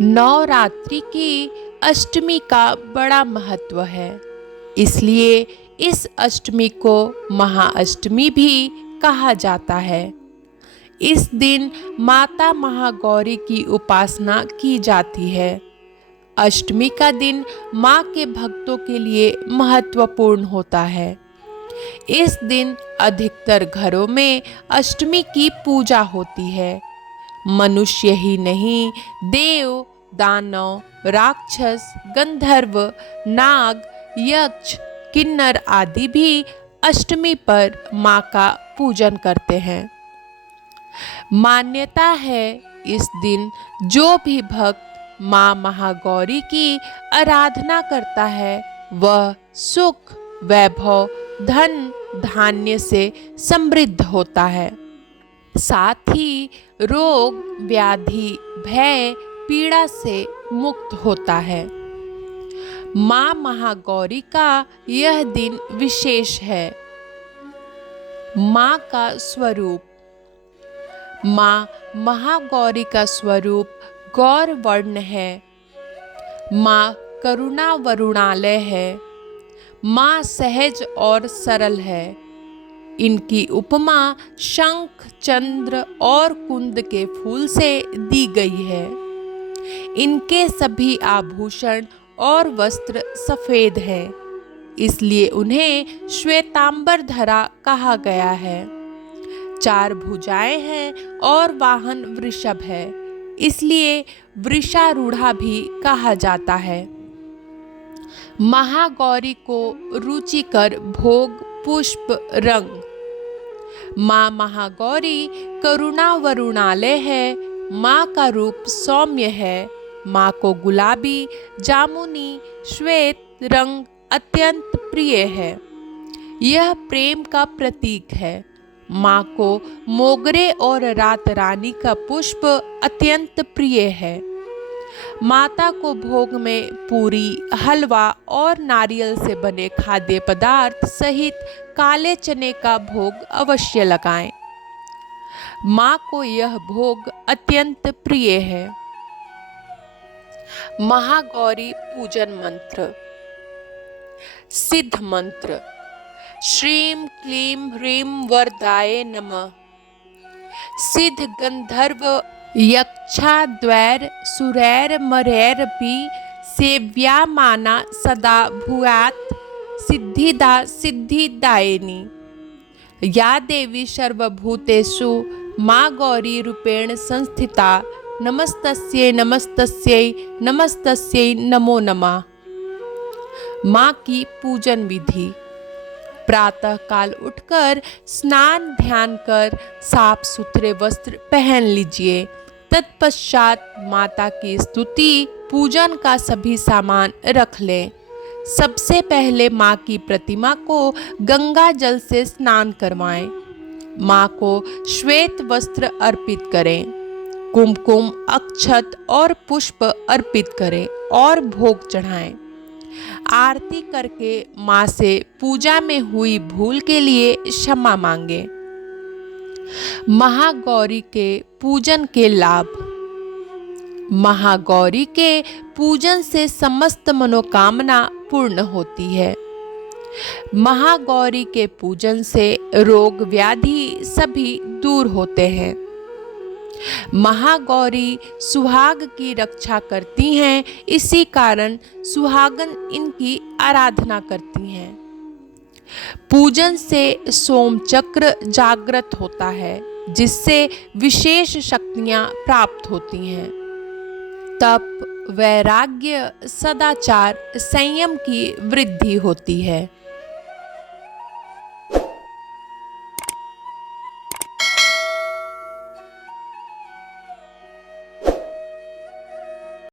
नवरात्रि की अष्टमी का बड़ा महत्व है। इसलिए इस अष्टमी को महाअष्टमी भी कहा जाता है। इस दिन माता महागौरी की उपासना की जाती है। अष्टमी का दिन माँ के भक्तों के लिए महत्वपूर्ण होता है। इस दिन अधिकतर घरों में अष्टमी की पूजा होती है। मनुष्य ही नहीं, देव, दानव, राक्षस, गंधर्व, नाग, यक्ष, किन्नर आदि भी अष्टमी पर माँ का पूजन करते हैं। मान्यता है इस दिन जो भी भक्त माँ महागौरी की आराधना करता है वह सुख, वैभव, धन, धान्य से समृद्ध होता है। साथ ही रोग, व्याधि, भय, पीड़ा से मुक्त होता है। माँ महागौरी का यह दिन विशेष है। माँ का स्वरूप। माँ महागौरी का स्वरूप गौर वर्ण है। माँ करुणा वरुणालय है। माँ सहज और सरल है। इनकी उपमा शंख, चंद्र और कुंद के फूल से दी गई है। इनके सभी आभूषण और वस्त्र सफेद हैं, इसलिए उन्हें श्वेतांबर धरा कहा गया है। 4 भुजाएं हैं और वाहन वृषभ है, इसलिए वृषारूढ़ा भी कहा जाता है। महागौरी को रुचिकर भोग, पुष्प, रंग। माँ महागौरी करुणा वरुणालय है। माँ का रूप सौम्य है। माँ को गुलाबी, जामुनी, श्वेत रंग अत्यंत प्रिय है। यह प्रेम का प्रतीक है। माँ को मोगरे और रात रानी का पुष्प अत्यंत प्रिय है। माता को भोग में पूरी, हलवा और नारियल से बने खाद्य पदार्थ सहित काले चने का भोग अवश्य लगाएं। माँ को यह भोग अत्यंत प्रिय है। महागौरी पूजन मंत्र। सिद्ध मंत्र। श्रीं क्लीं ह्रीं वरदाय नमः। सिद्ध गंधर्व यक्षाद्वैर सुरैर्मरैरपि सेव्यामाना सदा भूयात् सिद्धिदा सिद्धिदायिनी। या देवी सर्वभूतेषु माँ गौरी रूपेण संस्थिता नमस्तस्यै नमस्तस्यै नमस्तस्यै नमो नमः। माँ की पूजन विधि। प्रातः काल उठकर स्नान ध्यान कर साफ सुथरे वस्त्र पहन लीजिए। तत्पश्चात माता की स्तुति पूजन का सभी सामान रख लें। सबसे पहले माँ की प्रतिमा को गंगा जल से स्नान करवाएं। माँ को श्वेत वस्त्र अर्पित करें। कुमकुम, अक्षत और पुष्प अर्पित करें और भोग चढ़ाएं। आरती करके माँ से पूजा में हुई भूल के लिए क्षमा मांगे। महागौरी के पूजन के लाभ। महागौरी के पूजन से समस्त मनोकामना पूर्ण होती है। महागौरी के पूजन से रोग व्याधि सभी दूर होते हैं। महागौरी सुहाग की रक्षा करती हैं, इसी कारण सुहागन इनकी आराधना करती हैं। पूजन से सोमचक्र जागृत होता है, जिससे विशेष शक्तियां प्राप्त होती हैं। तप, वैराग्य, सदाचार, संयम की वृद्धि होती है।